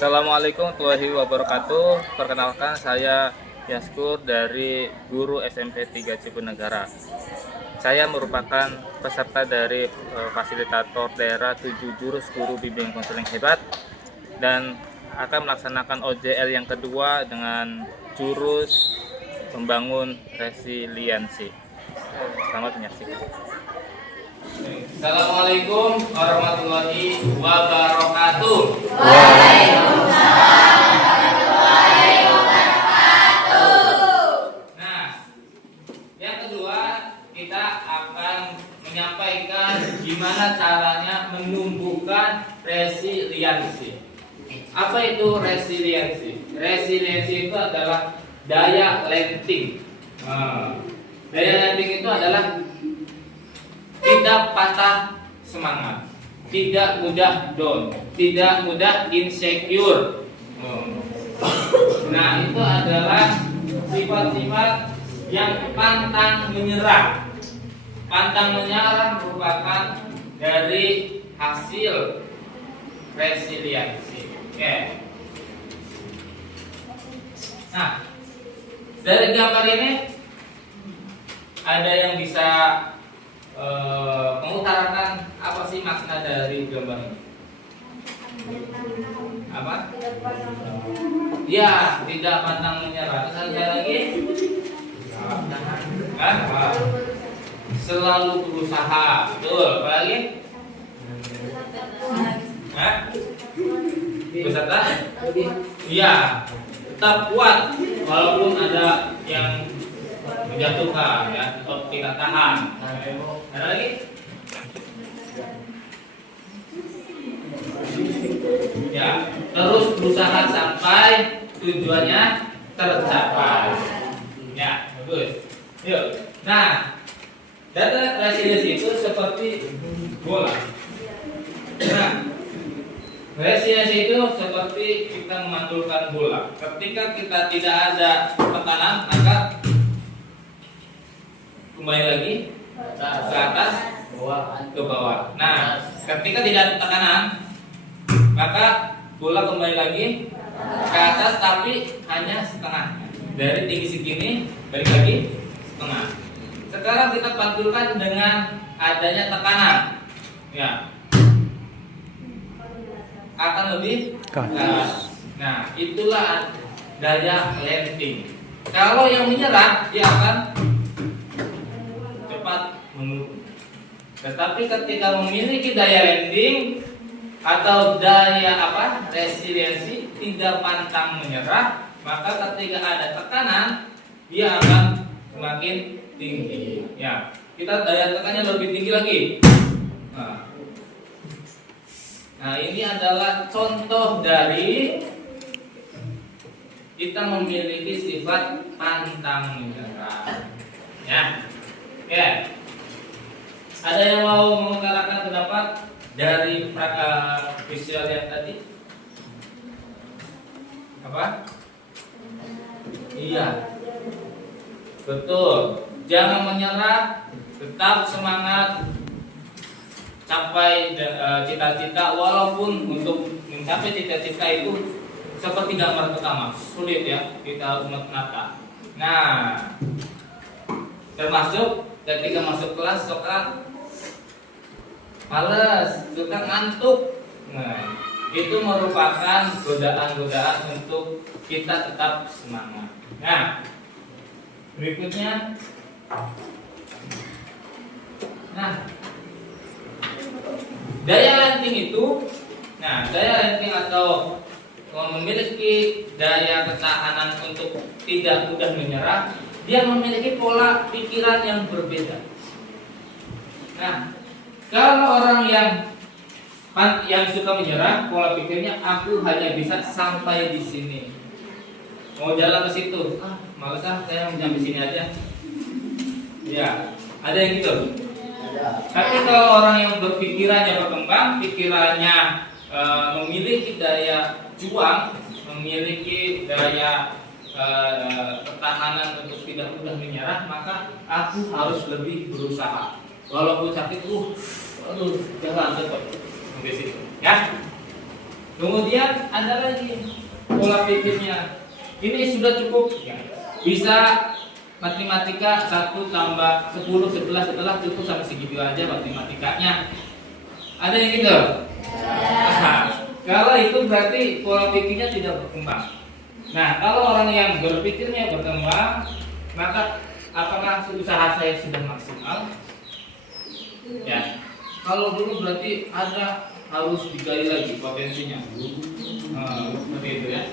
Assalamualaikum warahmatullahi wabarakatuh. Perkenalkan, saya Yaskur dari Guru SMP 3 Cipenegara. Saya merupakan peserta dari fasilitator daerah 7 jurus guru bimbingan konseling hebat dan akan melaksanakan OJL yang kedua dengan jurus membangun resiliensi. Selamat menyaksikan. Assalamualaikum warahmatullahi wabarakatuh. Waalaikumsalam warahmatullahi wabarakatuh. Nah, yang kedua kita akan menyampaikan gimana caranya menumbuhkan resiliensi. Apa itu resiliensi? Resiliensi itu adalah daya lenting. Daya lenting itu adalah tidak patah semangat, tidak mudah down, tidak mudah insecure. Nah, itu adalah sifat-sifat yang pantang menyerah. Pantang menyerah merupakan dari hasil resiliensi. Oke. Nah, dari gambar ini ada yang bisa mengutarakan apa sih makna dari gambar ini? Apa? Ya, tidak pantang menyerah. Terus ada lagi? Kan? Selalu berusaha. Betul. Apa lagi? Hah? Beserta? Iya. Tetap kuat walaupun ada yang menjatuhkan, ya, tetap kita tahan. Ada lagi? Ya, terus berusaha sampai tujuannya tercapai. Ya, bagus. Yuk. Nah, data resiliensi itu seperti bola. Nah, resiliensi itu seperti kita memantulkan bola. Ketika kita tidak ada tekanan, maka kembali lagi ke atas, ke bawah. Nah, ketika tidak ada tekanan, maka bola kembali lagi ke atas, tapi hanya setengah. Dari tinggi segini, balik lagi setengah. Sekarang kita pantulkan dengan adanya tekanan, ya, akan lebih ke atas. Nah, itulah daya lenting. Kalau yang menyerah, dia akan menurun. Tetapi ketika memiliki daya landing atau daya resiliensi, tidak pantang menyerah, maka ketika ada tekanan dia akan semakin tinggi. Ya, kita daya tekannya lebih tinggi lagi. Nah, ini adalah contoh dari kita memiliki sifat pantang menyerah. Ya. Oke. Ada yang mau mengutarakan pendapat dari visual yang tadi? Apa? Iya. Betul. Jangan menyerah, tetap semangat, capai cita-cita, walaupun untuk mencapai cita-cita itu seperti gambar pertama, sulit ya, kita harus menata. Nah, termasuk ketika masuk kelas suka males, suka ngantuk. Nah, itu merupakan godaan-godaan untuk kita tetap semangat. Nah, berikutnya, nah, daya lenting itu, daya lenting atau memiliki daya ketahanan untuk tidak mudah menyerah, dia memiliki pola pikiran yang berbeda. Nah, kalau orang yang suka menyerah, pola pikirnya aku hanya bisa sampai di sini. Mau jalan ke situ, malas saya sampai sini aja. Ya, ada yang gitu. Tapi kalau orang yang berpikirannya berkembang, pikirannya memiliki daya juang, memiliki daya ketahanan untuk tidak mudah menyerah, maka aku harus lebih berusaha. Walaupun sakit, aduh, jalan tetap sampai situ. Ya. Kemudian ada lagi pola pikirnya. Ini sudah cukup ya. Bisa matematika 1 tambah 10, 11 setelah cukup sampai segitu aja matematikanya. Ada yang gitu? Kalau itu berarti pola pikirnya tidak berkembang. Nah, kalau orang yang berpikirnya berkembang, maka apakah usaha saya sudah maksimal? Ya. Kalau dulu berarti harus digali lagi potensinya. Seperti itu ya.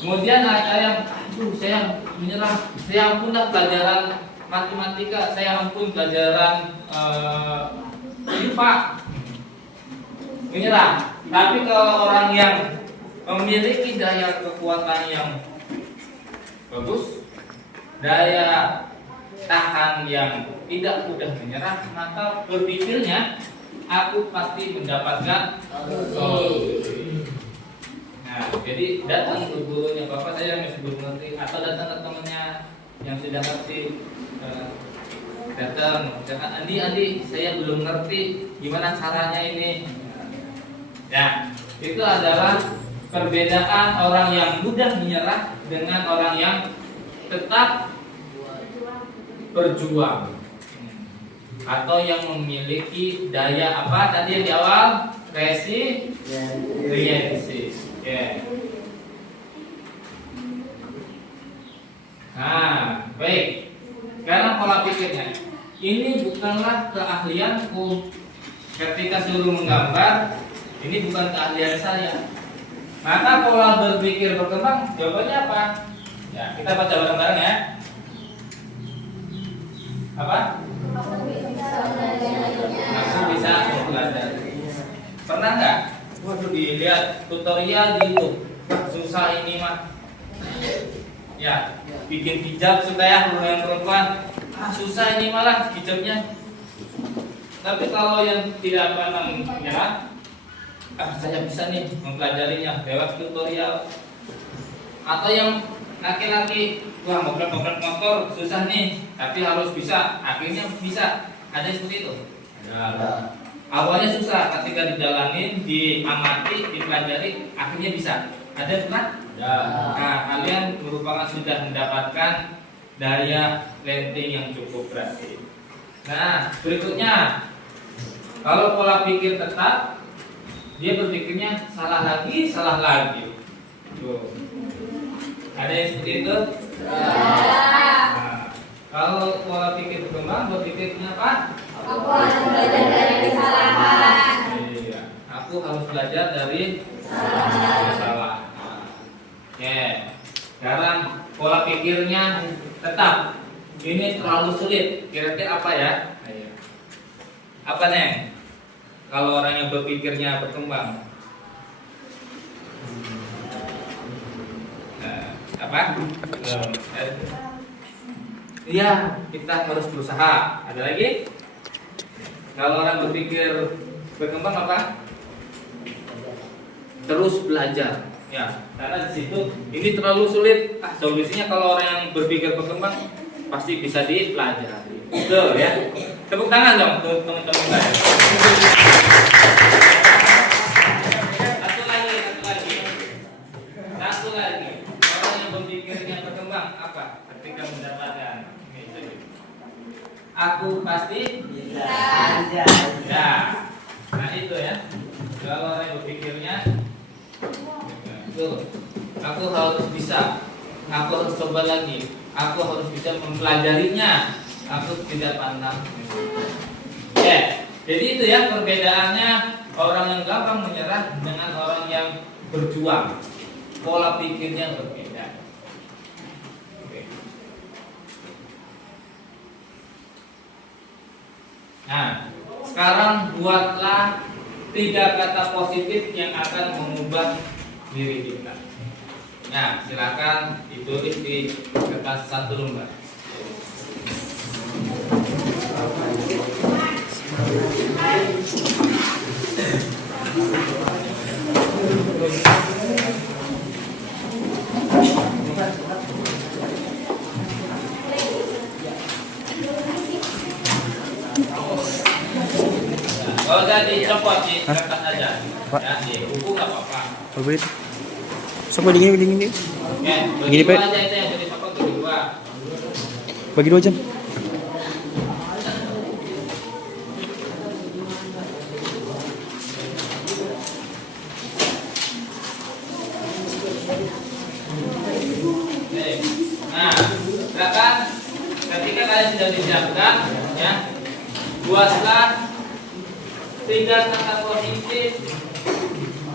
Kemudian ada yang, aduh saya menyerah, saya ampun pelajaran matematika, saya ampun pelajaran IPA, menyerah. Tapi kalau orang yang memiliki daya kekuatan yang bagus, daya tahan yang tidak mudah menyerah, maka berpikirnya aku pasti mendapatkan solusi. Nah, jadi datang ke gurunya, Bapak saya masih belum ngerti, atau datang ke temannya yang sudah ngerti, datang, misalkan Andi saya belum ngerti gimana caranya ini. Ya, itu adalah perbedaan orang yang mudah menyerah dengan orang yang tetap berjuang atau yang memiliki daya apa tadi yang di awal, resiliensi. Yeah. Nah, baik. Karena pola pikirnya ini bukanlah keahlianku. Ketika suruh menggambar, ini bukan keahlian saya. Maka pola berpikir berkembang, jawabannya apa? Ya, kita baca bareng-bareng ya. Apa? Aku bisa mempelajari. Pernah nggak? Waduh, dilihat tutorial di YouTube, susah ini mah. Ya, bikin hijab supaya yang perempuan, susah ini malah hijabnya. Tapi kalau yang tidak pernah menyerah, saya bisa nih mempelajarinya lewat tutorial. Atau yang laki-laki, wah ngobrol-ngobrol motor susah nih, tapi harus bisa, akhirnya bisa. Ada yang seperti itu? Ada. Awalnya susah, ketika dijalanin, diamati, dipelajari, akhirnya bisa. Ada pernah? Ya. Nah, kalian merupakan sudah mendapatkan daya lenting yang cukup berarti. Nah, berikutnya, kalau pola pikir tetap, dia berpikirnya salah lagi. Tuh. Ada yang seperti itu? Ya. Nah, kalau pola pikir berkembang, berpikirnya apa? Aku harus belajar dari kesalahan. Iya, aku harus belajar dari kesalahan. Oke, sekarang pola pikirnya tetap. Ini terlalu sulit. Kira-kira apa ya? Apa Neng? Kalau orang yang berpikirnya berkembang, apa? Iya, kita harus berusaha. Ada lagi? Kalau orang berpikir berkembang apa? Terus belajar. Ya, karena di situ ini terlalu sulit. Solusinya kalau orang yang berpikir berkembang pasti bisa dipelajari. Betul ya. Tepuk tangan dong untuk teman-teman saya. Satu lagi. Orang yang berpikirnya berkembang apa? Ketika mendapatkan aku pasti bisa. Ya. Nah itu ya. Kalau orang yang berpikirnya itu, aku harus bisa. Aku harus coba lagi. Aku harus bisa mempelajarinya. Aku tidak pandang. Ya. Jadi itu ya perbedaannya orang yang gampang menyerah dengan orang yang berjuang. Pola pikirnya berbeda. Nah, sekarang buatlah 3 kata positif yang akan mengubah diri kita. Nah, silakan ditulis di kertas 1 lembar. Kalau jadi copot di kertas aja, ya di buku nggak apa-apa. Apa itu? Sok dingin dingin. Ya, Gini, bagi Pak. dua aja itu yang bagi papa bagi dua. Bagi 2 jam. Oke. Nah, silakan ketika kalian sudah disiapkan, ya, buatlah 3 kata positif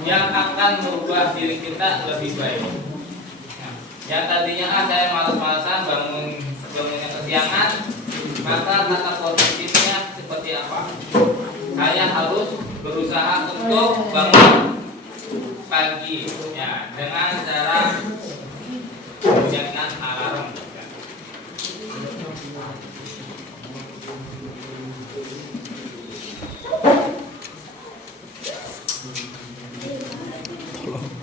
yang akan merubah diri kita lebih baik. Nah, yang tadinya saya malas-malasan bangunnya kesiangan, maka kata positifnya seperti apa? Saya harus berusaha untuk bangun pagi, ya, dengan cara menyiapkan alarm.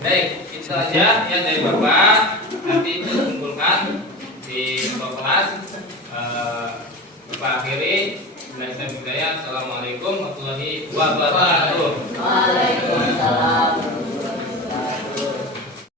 Baik, itu saja ya dari Bapak. Nanti dikumpulkan di kelas. Bapak akhiri. Assalamualaikum warahmatullahi wabarakatuh.